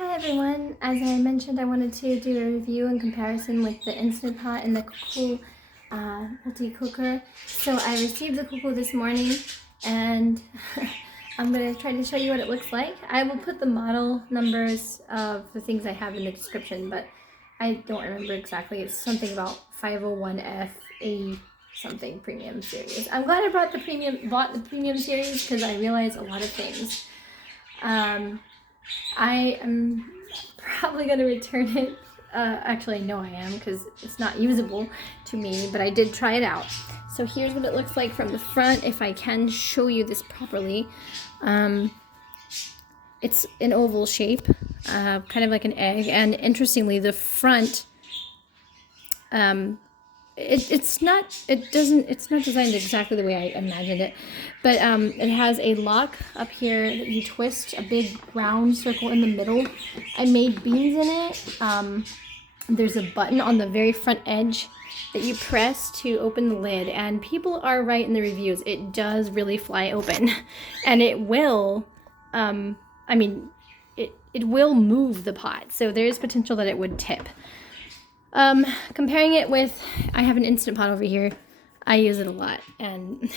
Hi everyone, as I mentioned I wanted to do a review in comparison with the Instant Pot and the Cuckoo Multi Cooker. So I received the Cuckoo this morning and I'm going to try to show you what it looks like. I will put the model numbers of the things I have in the description, but I don't remember exactly. It's something about 501F, A50 Premium Series. I'm glad I bought the Premium Series because I realized a lot of things. I am probably going to return it. Actually, no, I am, because it's not usable to me, but I did try it out. So here's what it looks like from the front, if I can show you this properly. It's an oval shape, kind of like an egg, and interestingly, the front, it's not designed exactly the way I imagined it, but it has a lock up here that you twist, a big round circle in the middle. I made beans in it. There's a button on the very front edge that you press to open the lid, and people are right in the reviews. It does really fly open, and it will, it will move the pot, so there is potential that it would tip. Comparing it with, I have an Instant Pot over here. I use it a lot, and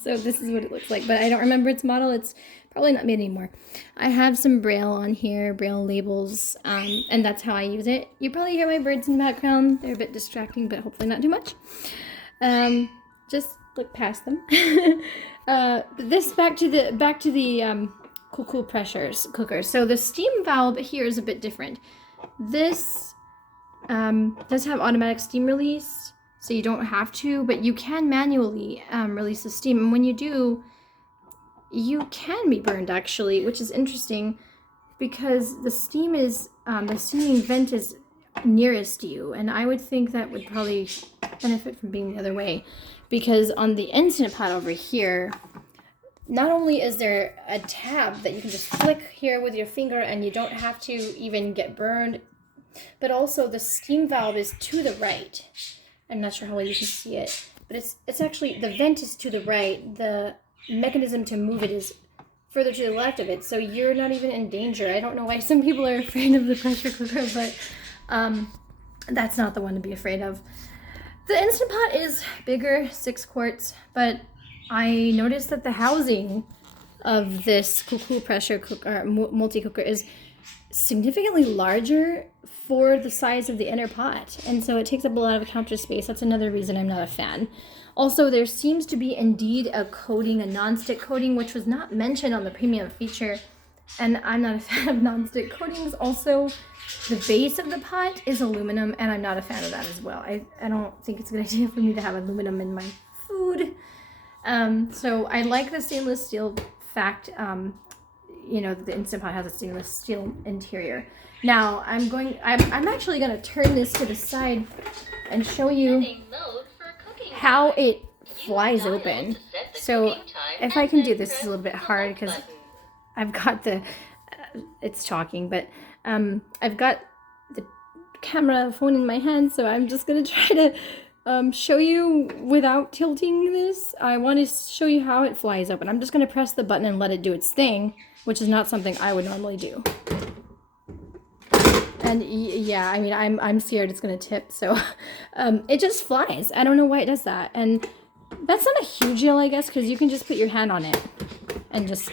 so this is what it looks like, but I don't remember its model. It's probably not made anymore. I have some Braille on here, Braille labels, and that's how I use it. You probably hear my birds in the background. They're a bit distracting, but hopefully not too much. Just look past them. This back to the Cuckoo Pressure Cooker. So the steam valve here is a bit different. This does have automatic steam release, so you don't have to, but you can manually release the steam, and when you do, you can be burned actually, which is interesting because the steam is the steaming vent is nearest you, and I would think that would probably benefit from being the other way, because on the Instant Pot over here, not only is there a tab that you can just flick here with your finger and you don't have to even get burned, but also the steam valve is to the right. I'm not sure how well you can see it, but it's actually, the vent is to the right. The mechanism to move it is further to the left of it, so you're not even in danger. I don't know why some people are afraid of the pressure cooker, but that's not the one to be afraid of. The Instant Pot is bigger, 6 quarts, but I noticed that the housing of this Cuckoo pressure cooker, multi cooker, is significantly larger for the size of the inner pot, and so it takes up a lot of counter space. That's another reason I'm not a fan. Also, there seems to be indeed a coating, a non-stick coating, which was not mentioned on the premium feature, and I'm not a fan of non-stick coatings. Also, the base of the pot is aluminum, and I'm not a fan of that as well. I don't think it's a good idea for me to have aluminum in my food. So I like the stainless steel fact. You know, the Instant Pot has a stainless steel interior. Now I'm actually going to turn this to the side and show you how it flies open. So if I can do this, it's a little bit hard because I've got the, it's talking, but I've got the camera phone in my hand, so I'm just going to try to show you without tilting this. I want to show you how it flies open. I'm just going to press the button and let it do its thing, which is not something I would normally do. And yeah, I mean, I'm scared it's going to tip, so it just flies. I don't know why it does that. And that's not a huge deal, I guess, because you can just put your hand on it and just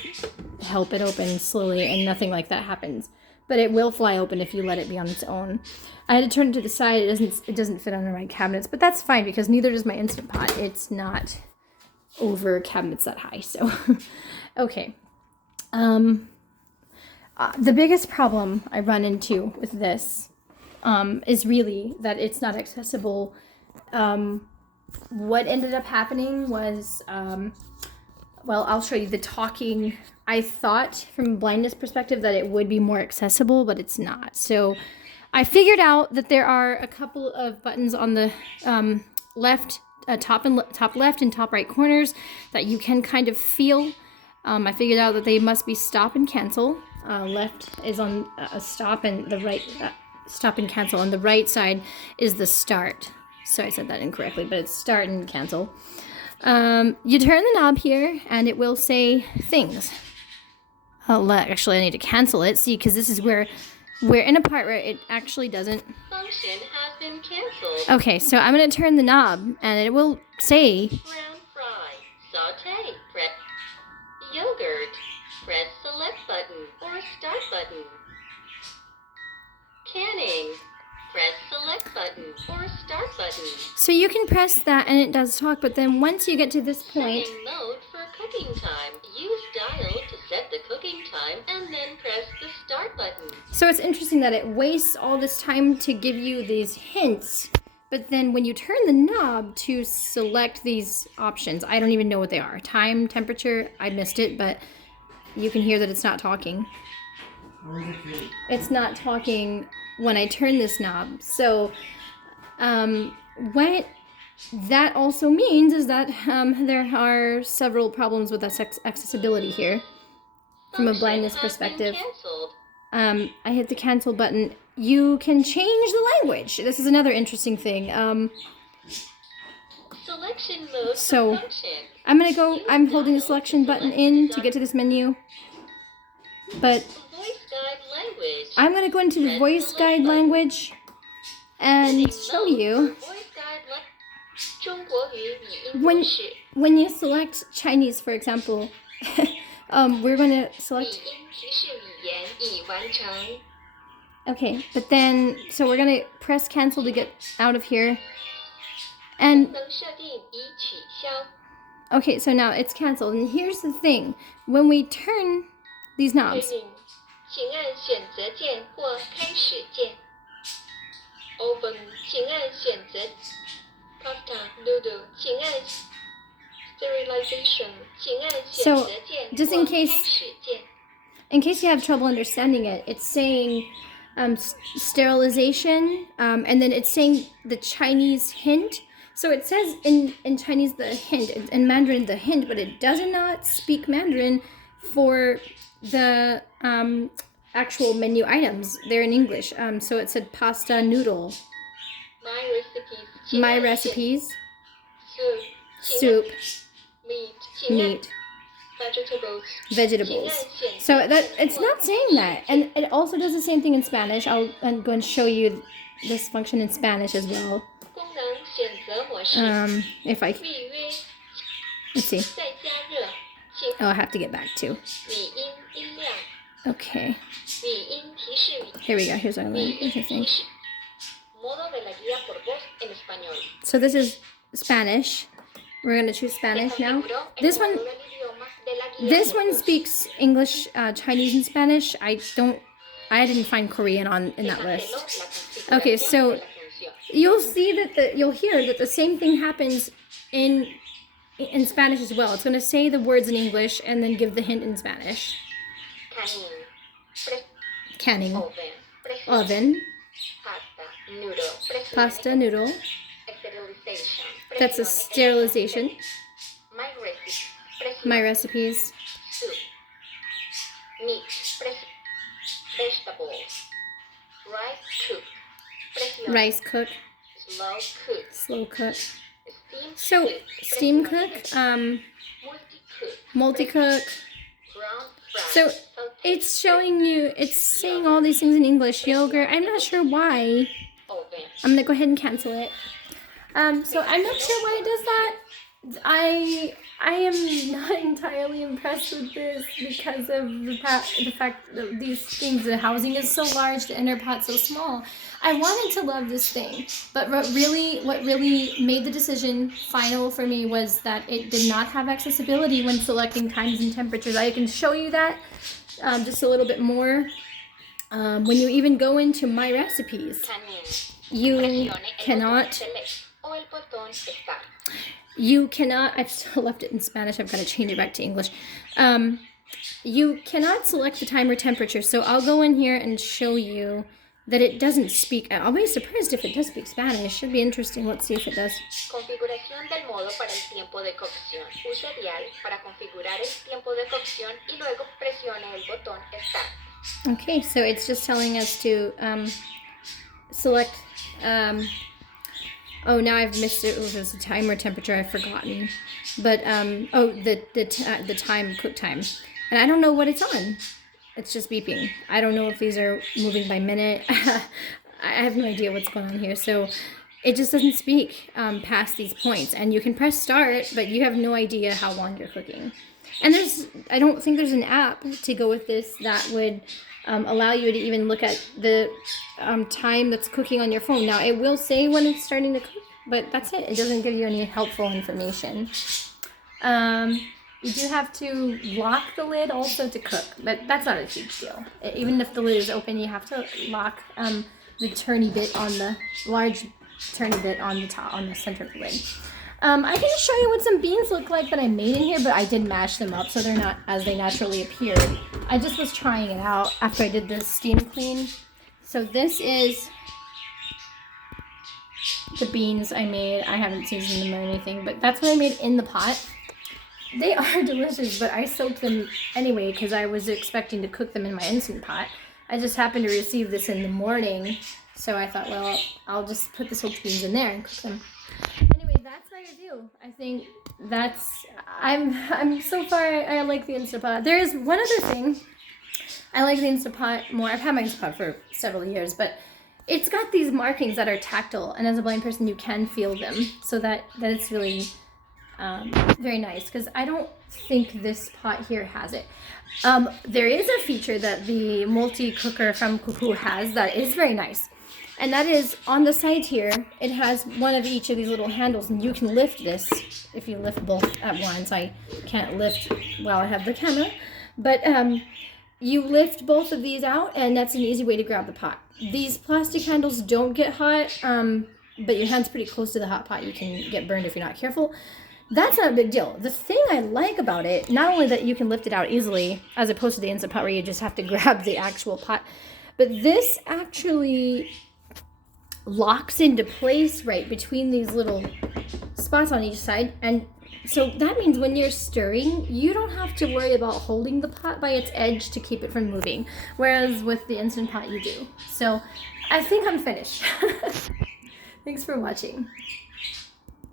help it open slowly, and nothing like that happens. But it will fly open if you let it be on its own. I had to turn it to the side. It doesn't fit under my cabinets, but that's fine because neither does my Instant Pot. It's not over cabinets that high, so okay. The biggest problem I run into with this is really that it's not accessible. What ended up happening was, well, I'll show you the talking. I thought from a blindness perspective that it would be more accessible, but it's not. So I figured out that there are a couple of buttons on the left, top left and top right corners that you can kind of feel. I figured out that they must be stop and cancel. Left is on a stop, and the right stop and cancel. On the right side is the start. Sorry, I said that incorrectly, but it's start and cancel. You turn the knob here, and it will say things. Actually, I need to cancel it. See, because this is where We're in a part where it actually doesn't. Function has been canceled. Okay, so I'm going to turn the knob, and it will say... Brown fry. Saute. Press yogurt. Press select button or start button. Canning. Press select button or start button. So you can press that and it does talk, but then once you get to this point... Setting mode for cooking time. Use dial to set the cooking time and then press the start button. So it's interesting that it wastes all this time to give you these hints, but then when you turn the knob to select these options, I don't even know what they are. Time, temperature, I missed it, but you can hear that it's not talking. It's not talking when I turn this knob. So what that also means is that there are several problems with accessibility here from a blindness perspective. I hit the cancel button. You can change the language. This is another interesting thing. Selection mode So function. I'm holding the selection button in to get to this menu. But Voice guide language. I'm going to go into the voice guide language and show you. Voice guide language. When you select Chinese, for example, we're going to select... Okay, but then, so we're going to press cancel to get out of here. And, okay, so now it's canceled. And here's the thing. When we turn these knobs... Open, 请按选择 pasta noodle, 请按 sterilization, 请按选择键 just in 或 case 开始键 In case you have trouble understanding it, it's saying sterilization, and then it's saying the Chinese hint. So it says in Chinese the hint, in Mandarin the hint, but it does not speak Mandarin for the actual menu items. They're in English. So it said pasta noodle. My recipes. Soup. Meat. Vegetables. So that it's not saying that, and it also does the same thing in Spanish. I'm going to show you this function in Spanish as well. If I let's see. Oh, I have to get back to. Okay. Here we go. Here's our language, I think. So this is Spanish. We're going to choose Spanish now. This one speaks English, Chinese, and Spanish. I didn't find Korean in that list. Okay, so you'll see that you'll hear that the same thing happens in Spanish as well. It's going to say the words in English and then give the hint in Spanish. Canning. Oven. Pasta noodle. That's a sterilization. My recipes. Soup. Meat. Vegetables. Rice cook. Slow cook. So steam cook. Multi cook. So it's showing you. It's saying all these things in English. Yogurt. I'm not sure why. I'm gonna go ahead and cancel it. So I'm not sure why it does that. I am not entirely impressed with this because of the fact that these things, the housing is so large, the inner pot's so small. I wanted to love this thing, but what really made the decision final for me was that it did not have accessibility when selecting times and temperatures. I can show you that just a little bit more. When you even go into my recipes, you cannot. I've still left it in Spanish. I've got to change it back to English. You cannot select the time or temperature. So I'll go in here and show you that it doesn't speak. I'll be surprised if it does speak Spanish. Should be interesting. Let's see if it does. Configuración del modo para el tiempo de cocción. Use dial para configurar el tiempo de cocción y luego presione el botón Start. Okay, so it's just telling us to select. Oh, now I've missed it. It was the time or temperature. I've forgotten. But the time, cook time, and I don't know what it's on. It's just beeping. I don't know if these are moving by minute. I have no idea what's going on here. So it just doesn't speak past these points. And you can press start, but you have no idea how long you're cooking. And I don't think there's an app to go with this that would allow you to even look at the time that's cooking on your phone. Now, it will say when it's starting to cook, but that's it. It doesn't give you any helpful information. You do have to lock the lid also to cook, but that's not a huge deal. Even if the lid is open, you have to lock the turny bit on the large turny bit on the top, on the center of the lid. I can show you what some beans look like that I made in here, but I did mash them up so they're not as they naturally appeared. I just was trying it out after I did the steam clean. So this is the beans I made. I haven't seasoned them or anything, but that's what I made in the pot. They are delicious, but I soaked them anyway because I was expecting to cook them in my Instant Pot. I just happened to receive this in the morning, so I thought, well, I'll just put the soaked beans in there and cook them. Anyway, that's my review. I think I'm so far, I like the Instant Pot. There is one other thing. I like the Instant Pot more. I've had my Instant Pot for several years, but it's got these markings that are tactile, and as a blind person, you can feel them, so that it's really very nice, because I don't think this pot here has it. There is a feature that the multi-cooker from Cuckoo has that is very nice, and that is on the side here, it has one of each of these little handles, and you can lift this if you lift both at once. I can't lift while I have the camera, but you lift both of these out, and that's an easy way to grab the pot. These plastic handles don't get hot, but your hand's pretty close to the hot pot. You can get burned if you're not careful. That's not a big deal. The thing I like about it, not only that you can lift it out easily, as opposed to the Instant Pot where you just have to grab the actual pot, but this actually locks into place right between these little spots on each side. And so that means when you're stirring, you don't have to worry about holding the pot by its edge to keep it from moving. Whereas with the Instant Pot, you do. So I think I'm finished. Thanks for watching.